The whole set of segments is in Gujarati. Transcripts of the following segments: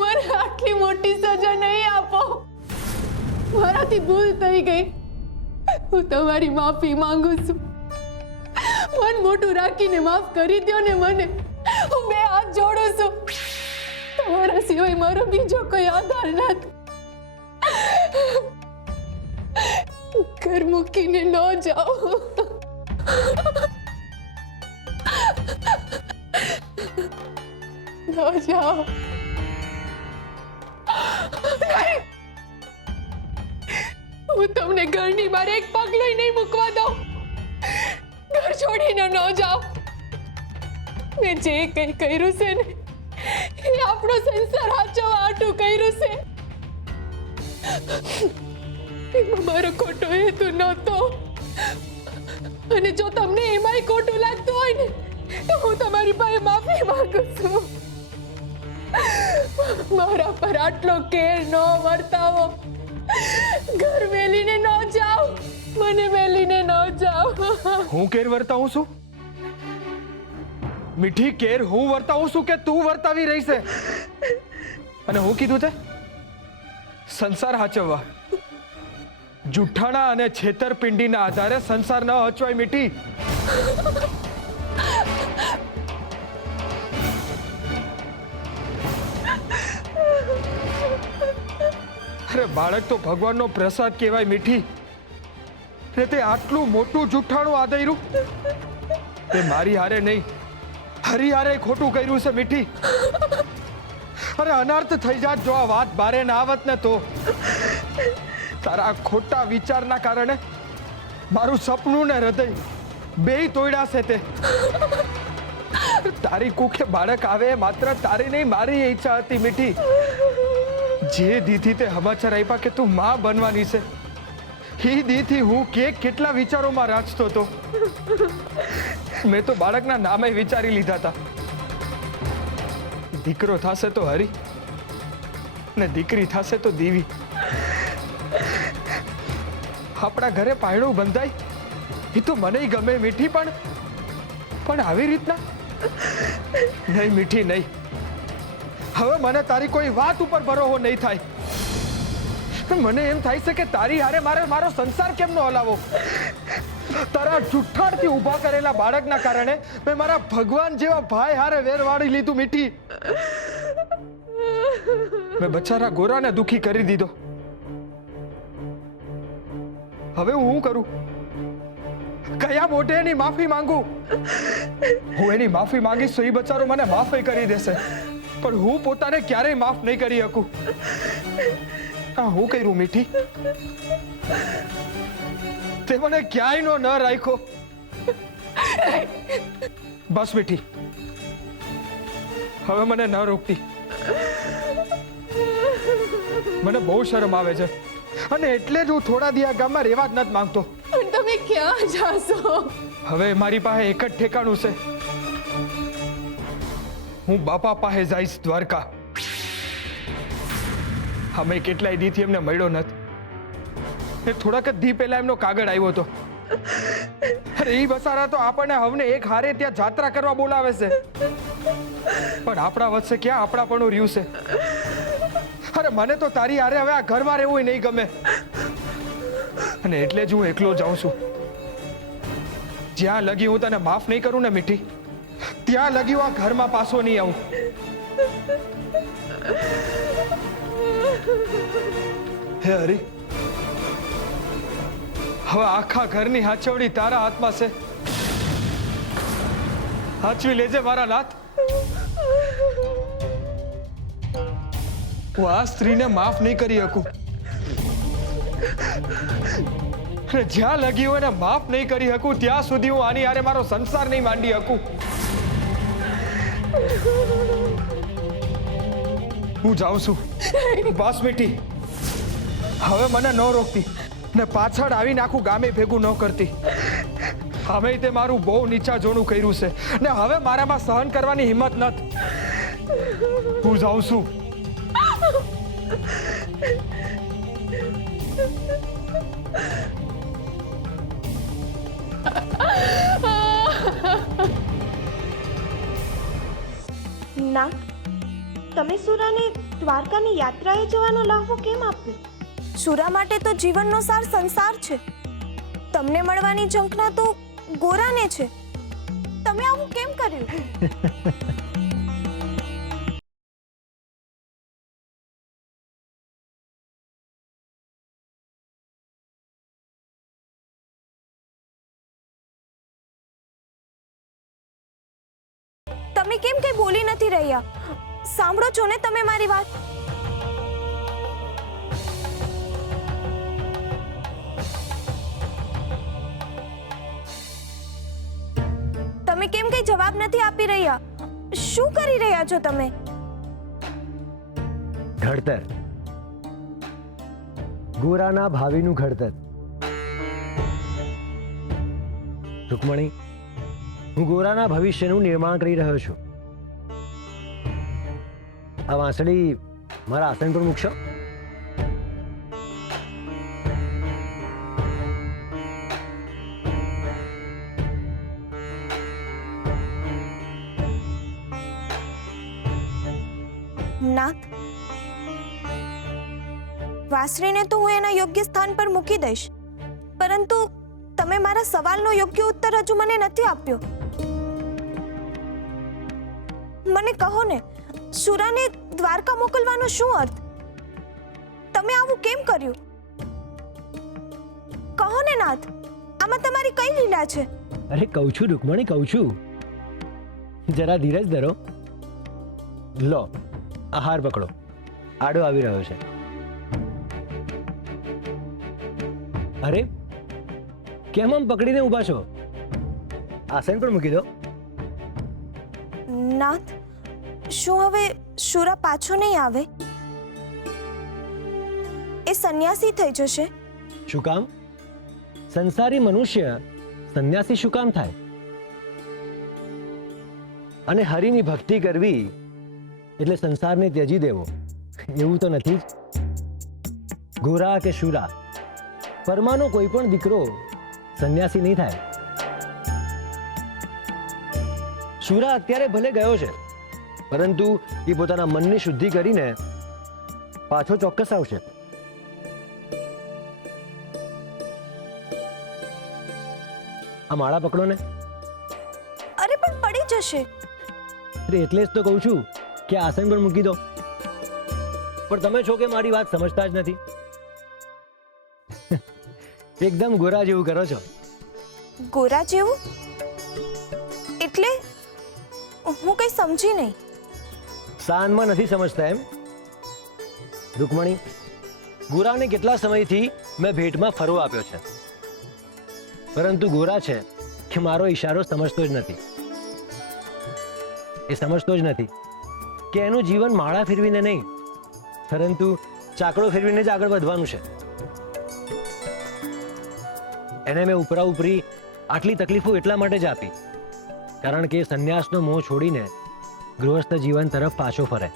મને આટલી મોટી સજા નહીં આપો. મારાથી ભૂલ થઈ ગઈ. હું તમારી માફી માંગુ છું. મન મોટું રાખીને માફ કરી દો ને મને. હું બે હાથ જોડું છું. તમારા સિવાય મારો બીજો કોઈ આધાર નથી. ઘર મૂકીને ન જાઓ. ન જાઓ. હું તમને ઘરની બહાર એક પગલું નહીં મૂકવા દઉં. ઘર છોડીને ન જાઓ. મેં જે કંઈ કર્યું છે ને એ આપણો સંસાર હાચવવા હાટું કર્યું છે. એમાં મારો ખોટો હેતુ નહોતો. અને જો તમને એમાંય ખોટું લાગતું હોય ને તો હું તમારી પાસે માફી માંગુ છું. મારા પર આટલો કેર ન વર્તાવો. ઘર મેલીને ન જાઓ. મને મેલીને ન જાઓ. હું કેર વર્તાવું છું? મીઠી, કેર હું વર્તાવું છું કે તું વર્તાવી રહી છે? અને હું કીધું તે સંસાર હાચવવા. જુઠ્ઠાણા અને છેતરપિંડીના આધારે સંસાર ન હચવાય મીઠી. અરે બાળક તો ભગવાનનો પ્રસાદ કહેવાય મીઠી. ને તે આટલું મોટું જુઠ્ઠાણું આદર્યું. તે મારી હારે નહીં, હરી હારે ખોટું કર્યું છે મીઠી. અરે અનર્થ થઈ જાત જો આ વાત બારે ના આવત ને તો. તારા ખોટા વિચારના કારણે મારું સપનું ને હૃદય બેય તોડ્યા છે તે. તારી કુખે બાળક આવે માત્ર તારી નહીં મારી ઈચ્છા હતી મીઠી. જે દીથી તે સમાચાર આપ્યા કે તું માં બનવાની છે એ દીથી હું કેટલા વિચારોમાં રાચતો હતો. મેં તો બાળકના નામે વિચારી લીધા હતા. દીકરો થશે તો હરી ને દીકરી થશે તો દેવી. આપણા ઘરે પાયણું બંધાય એ તો મને ગમે મીઠી. પણ આવી રીતના નહીં મીઠી, નહીં. હવે મને તારી કોઈ વાત ઉપર ભરોસો નહીં થાય. મને એમ થાય છે કે તારી હારે મારો સંસાર કેમ ન હલાવો. તારા જુઠ્ઠાણથી ઊભા કરેલા બાળકના કારણે મેં મારા ભગવાન જેવા ભાઈ હારે વેરવાડી લીધું મીઠી. મેં બચારા ગોરાને દુખી કરી દીધો. હવે હું શું કરું? કયા મોઢે એની માફી માંગુ? હું એની માફી માંગીશ તો એ બચારો મને માફ કરી દેશે, પણ હું પોતાને ક્યારેય માફ નહીં કરી શકું. હું કર્યું મીઠી? તે મને ક્યાંય ન રાખ્યો. બસ મીઠી, હવે મને ન રોકતી. મને બહુ શરમ આવે છે અને એટલે જ હું થોડા દી આ ગામમાં રહેવા જ નથી માંગતો. પણ તમે ક્યાં જાશો? હવે મારી પાસે એક જ ઠેકાણું છે. હું બાપા પાસે જઈશ દ્વારકા. અમે કેટલાય દીથી એમને મળ્યો નથી. થોડાક જ દી પહેલા એમનો કાગળ આવ્યો હતો. અરે એ બસારા તો આપણને હવને એક હારે ત્યાં જાત્રા કરવા બોલાવે છે, પણ આપણા વચ્ચે ક્યાં આપણાપણું રહ્યું છે. અરે મને તો તારી હારે હવે આ ઘરમાં રહેવું નહીં ગમે, અને એટલે જ હું એકલો જાઉં છું. જ્યાં લગી હું તને માફ નહીં કરું ને મીઠી, ત્યાં લગી હું આ ઘરમાં પાછો નહીં આવું. હે હરી, હવે આખા ઘરની હાચવણી તારા હાથમાં છે. હાચવી લેજે મારા નાથ. હું આ સ્ત્રીને માફ નહીં કરી શકું. જ્યાં લગી હોય ને માફ નહીં કરી શકું ત્યાં સુધી હું આની હારે મારો સંસાર નહીં માંડી શકું. હું જાઉં છું. બસ મીઠી, હવે મને ન રોકતી ને પાછળ આવીને આખું ગામે ભેગું ન કરતી. હવે તે મારું બહુ નીચા જોણું કર્યું છે ને હવે મારામાં સહન કરવાની હિંમત નથી. હું જાઉં છું. ના, તમે સુરાને દ્વારકાની યાત્રાએ જવાનો લાહવો કેમ આપ્યો? સુરા માટે તો જીવનનો સાર સંસાર છે. તમને મળવાની ઝંખના તો ગોરાને છે. તમે આવું કેમ કર્યું? તમે કેમ કઈ બોલી નથી રહ્યા? સાંભળો છો ને તમે મારી વાત? તમે કેમ કઈ જવાબ નથી આપી રહ્યા? શું કરી રહ્યા છો તમે? ઘડતર, ગોરાના ભાવિનું ઘડતર. રૂકમણી, હું ગોરાના ભવિષ્યનું નિર્માણ કરી રહ્યો છું. આ વાંસળી મારા આસન પર મૂકશો? નાથ, વાસળીને તો હું એના યોગ્ય સ્થાન પર મૂકી દઈશ, પરંતુ તમે મારા સવાલનો યોગ્ય ઉત્તર હજુ મને નથી આપ્યો. મને કહો ને, સુરાને દ્વારકા મોકલવાનો શું અર્થ? તમે આવું કેમ કર્યું? કહો ને નાથ, આમાં તમારી કઈ લીલા છે? અરે કહું છું રૂકમણી, કહું છું. જરા ધીરજ ધરો. લો, આહાર પકડો. આડો આવી રહ્યો છે. અરે કેમ આમ પકડીને ઊભા છો? આસન પર મૂકી દો. નાથ, શું હવે સુરા પાછો નહીં આવે? એ સંન્યાસી થઈ જશે? શું કામ? સંસારી મનુષ્ય સંન્યાસી શું કામ થાય? અને હરિની ભક્તિ કરવી એટલે સંસારને ત્યજી દેવો એવું તો નથી જ. ગોરા કે શુરા, પરમાનો કોઈ પણ દીકરો સંન્યાસી નહીં થાય. શુરા અત્યારે ભલે ગયો છે, પરંતુ એ પોતાના મનની શુદ્ધિ કરીને પાછો ચોક્કસ આવશે. આ માળા પકડો ને. અરે પણ પડી જશે. એટલે જ તો કહું છું કે આસન પર મૂકી દો. પણ તમે છો કે મારી વાત સમજતા જ નથી. એકદમ ગોરા જેવું કરો છો. ગોરા જેવું એટલે? હું કઈ સમજી નહીં. શાનમાં નથી સમજતા એમ? રૂકમણી, ગોરાને કેટલા સમયથી મેં ભેટમાં ફરવો આપ્યો છે, પરંતુ ગોરા છે કે મારો ઈશારો સમજતો જ નથી. એ સમજતો જ નથી કે એનું જીવન માળા ફેરવીને નહીં, પરંતુ ચાકડો ફેરવીને જ આગળ વધવાનું છે. એને મેં ઉપરા ઉપરી આટલી તકલીફો એટલા માટે જ આપી, કારણ કે સંન્યાસનો મોહ છોડીને ગૃહસ્થ જીવન તરફ પાછો ફરે.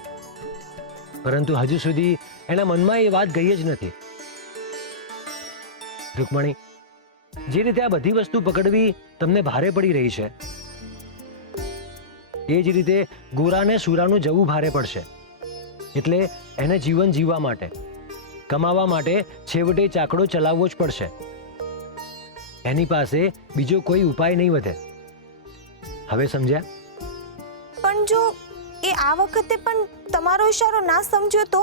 પરંતુ હજુ સુધી એના મનમાં એ વાત ગઈ જ નથી. રૂકમણી, જે રીતે આ બધી વસ્તુ પકડવી તમને ભારે પડી રહી છે, એ જ રીતે ગોરાને સુરાનું જવું ભારે પડશે. એટલે એને જીવન જીવવા માટે, કમાવા માટે છેવટે ચાકડો ચલાવવો જ પડશે. એની પાસે બીજો કોઈ ઉપાય નહીં વધે. હવે સમજ્યા? પણ જો એ આ વખતે પણ તમારો ઈશારો ના સમજ્યો તો?